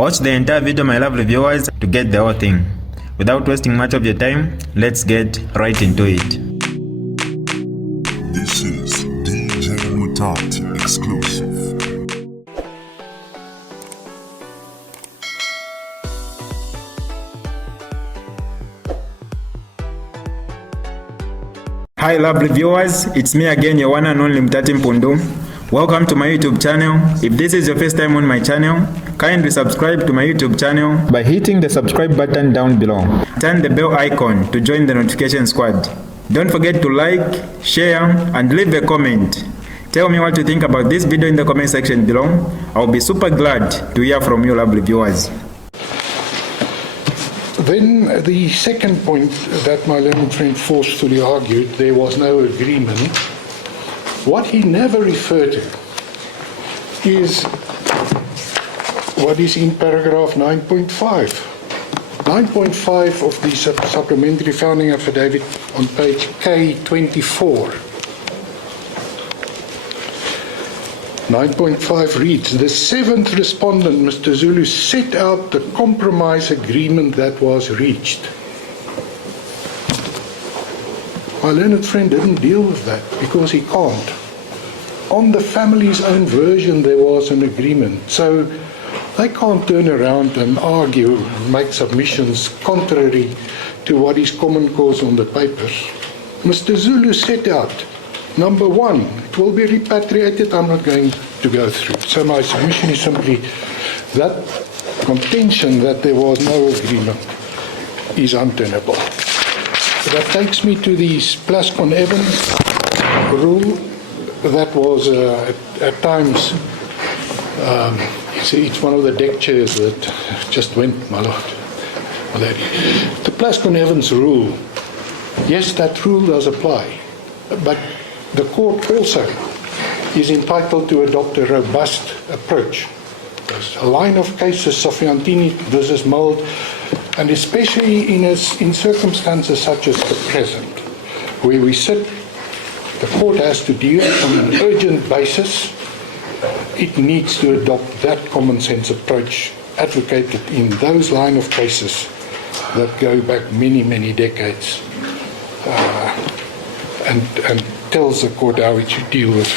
Watch the entire video, my lovely viewers, to get the whole thing. Without wasting much of your time, let's get right into it. This is DJ Mutati exclusive. Hi lovely viewers, it's me again, your one and only Mutati Mpundu. Welcome to my YouTube channel. If this is your first time on my channel, kindly subscribe to my YouTube channel by hitting the subscribe button down below. Turn the bell icon to join the notification squad. Don't forget to like, share, and leave a comment. Tell me what you think about this video in the comment section below. I'll be super glad to hear from you lovely viewers. Then the second point that my learned friend forcefully argued, there was no agreement. What he never referred to is what is in paragraph 9.5. 9.5 of the supplementary founding affidavit on page K24. 9.5 reads, the seventh respondent, Mr. Zulu, set out the compromise agreement that was reached. My learned friend didn't deal with that because he can't. On the family's own version there was an agreement, so they can't turn around and argue and make submissions contrary to what is common cause on the papers. Mr. Zulu set out, number one, it will be repatriated. I'm not going to go through. So my submission is simply that contention that there was no agreement is untenable. That takes me to the Plascon-Evans rule that was at times, it's one of the deck chairs that just went, my lord. The Plascon-Evans rule, yes, that rule does apply, but the court also is entitled to adopt a robust approach. There's a line of cases, Sofiantini versus Mould, and especially in circumstances such as the present, where we sit, the court has to deal on an urgent basis, it needs to adopt that common sense approach advocated in those line of cases that go back many, many decades, and tells the court how it should deal with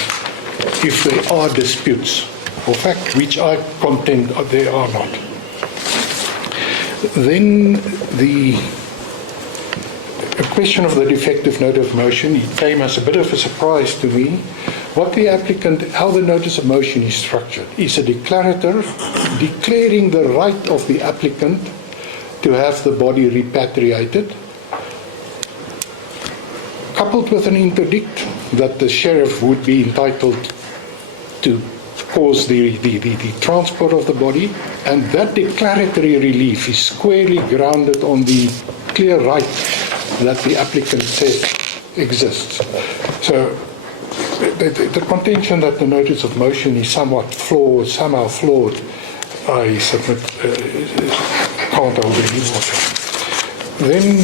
if there are disputes, or fact, which I contend there are not. Then the question of the defective notice of motion, it came as a bit of a surprise to me. What the applicant, how the notice of motion is structured, is a declarator declaring the right of the applicant to have the body repatriated, coupled with an interdict that the sheriff would be entitled to cause the transport of the body, and that declaratory relief is squarely grounded on the clear right that the applicant says exists. So the contention that the notice of motion is somehow flawed, I submit can't hold any water. Then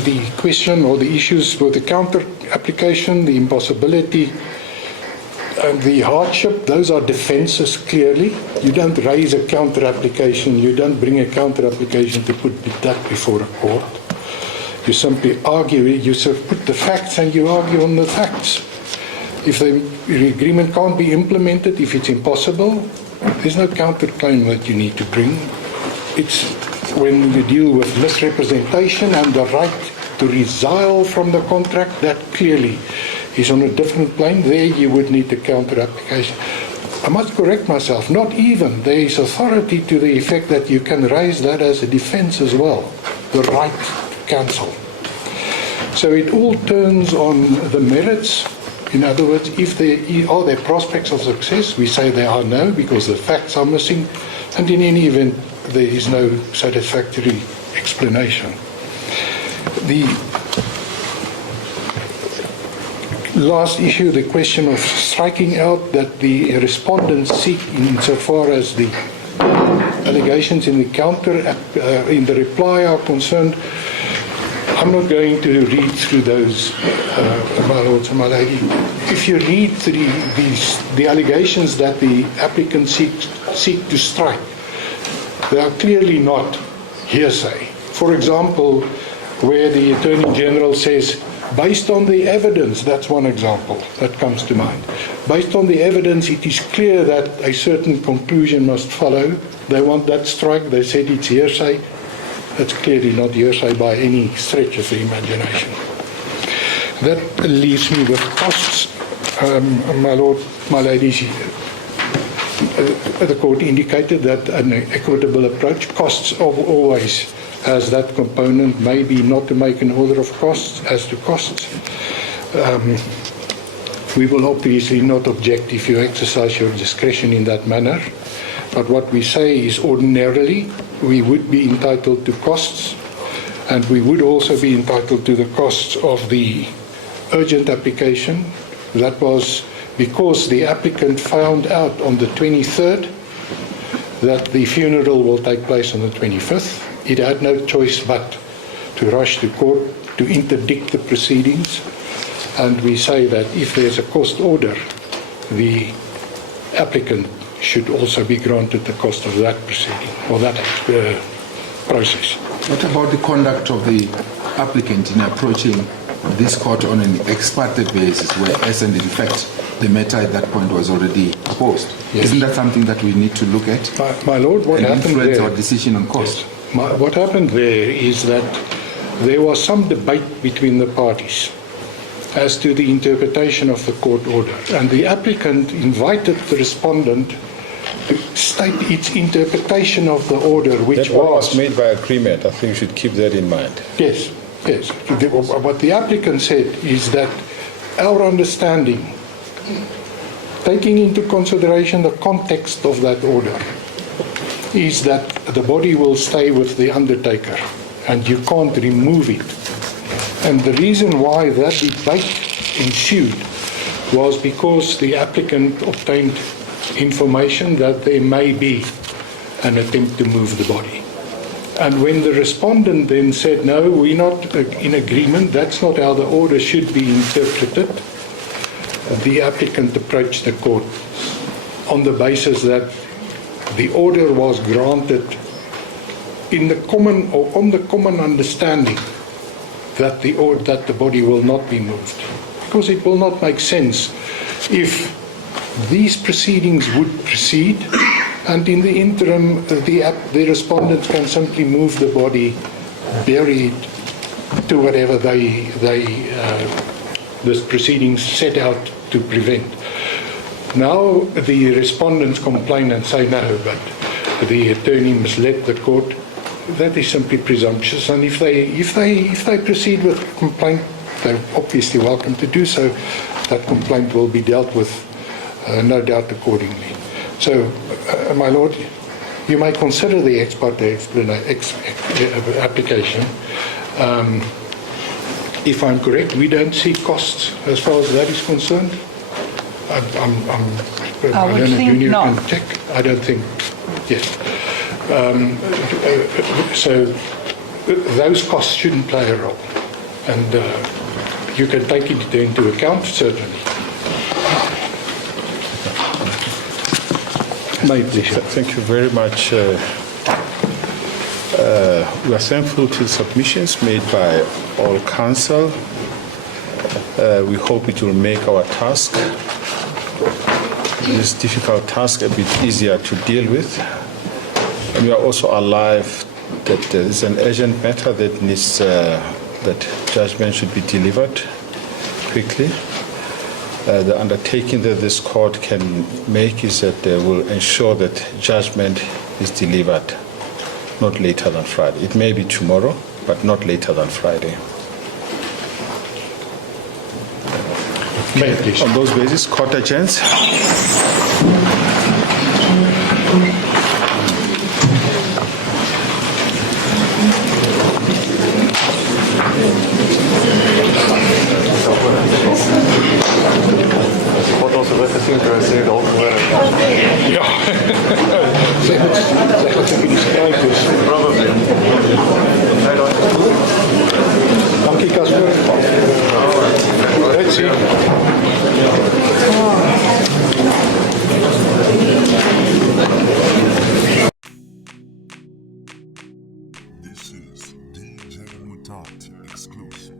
the question or the issues with the counter application, the impossibility and the hardship, those are defenses clearly. You don't raise a counter application, you don't bring a counter application to put that before a court. You simply argue, you put the facts and you argue on the facts. If the agreement can't be implemented, if it's impossible, there's no counterclaim that you need to bring. It's when you deal with misrepresentation and the right to resile from the contract, that clearly is on a different plane. There you would need the counter application. I must correct myself, not even. There is authority to the effect that you can raise that as a defense as well, the right to cancel. So it all turns on the merits. In other words, if are there prospects of success, we say there are no, because the facts are missing, and in any event, there is no satisfactory explanation. The last issue, the question of striking out that the respondents seek insofar as the allegations in the reply are concerned, I'm not going to read through those, my lords and my lady. If you read the allegations that the applicant seek to strike, they are clearly not hearsay. For example, where the Attorney General says, based on the evidence, that's one example that comes to mind. Based on the evidence, it is clear that a certain conclusion must follow. They want that strike. They said it's hearsay. That's clearly not hearsay by any stretch of the imagination. That leaves me with costs. My lord, my ladies, the court indicated that an equitable approach, costs always has that component, maybe not to make an order of costs as to costs. We will obviously not object if you exercise your discretion in that manner, but what we say is ordinarily we would be entitled to costs, and we would also be entitled to the costs of the urgent application. That was because the applicant found out on the 23rd that the funeral will take place on the 25th. It had no choice but to rush to court to interdict the proceedings, and we say that if there's a cost order, the applicant should also be granted the cost of that proceeding or that process. What about the conduct of the applicant in approaching this court on an ex parte basis, whereas in effect the matter at that point was already proposed? Yes. Isn't that something that we need to look at? My lord, what and happened influence there? our decision on cost? Yes. What happened there is that there was some debate between the parties as to the interpretation of the court order, and the applicant invited the respondent to state its interpretation of the order, which That was made by agreement. I think you should keep that in mind. Yes, yes. What the applicant said is that our understanding, taking into consideration the context of that order, is that the body will stay with the undertaker and you can't remove it. And the reason why that debate ensued was because the applicant obtained information that there may be an attempt to move the body. And when the respondent then said, no, we're not in agreement, that's not how the order should be interpreted, the applicant approached the court on the basis that the order was granted in the common or on the common understanding that the body will not be moved, because it will not make sense if these proceedings would proceed and in the interim the respondent can simply move the body, bury it to whatever the proceedings set out to prevent. Now the respondents complain and say no, but the attorney misled the court. That is simply presumptuous, and if they proceed with a complaint, they're obviously welcome to do so. That complaint will be dealt with, no doubt, accordingly. So, my lord, you may consider the ex parte application. If I'm correct, we don't see costs as far as that is concerned. I would think not. Can check. I don't think. Yes. So those costs shouldn't play a role, and you can take it into account, certainly. My pleasure. Thank you very much. We are thankful to the submissions made by all counsel. We hope it will make our task, this difficult task, a bit easier to deal with. And we are also alive that there is an urgent matter that needs that judgment should be delivered quickly. The undertaking that this court can make is that they will ensure that judgment is delivered not later than Friday. It may be tomorrow, but not later than Friday. On those basis, court adjourns. Wat ons wetgeving sê dalk hoor. Ja. Zeg het in die schrijf is. Probably. That's it. This is DJ Mutati exclusive.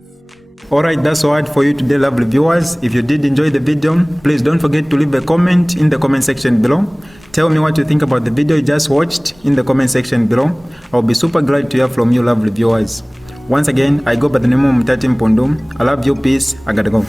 Alright, that's all for you today, lovely viewers. If you did enjoy the video, please don't forget to leave a comment in the comment section below. Tell me what you think about the video you just watched in the comment section below. I'll be super glad to hear from you, lovely viewers. Once again, I go by the name of Mutati Mpundu. I love you, peace, I gotta go.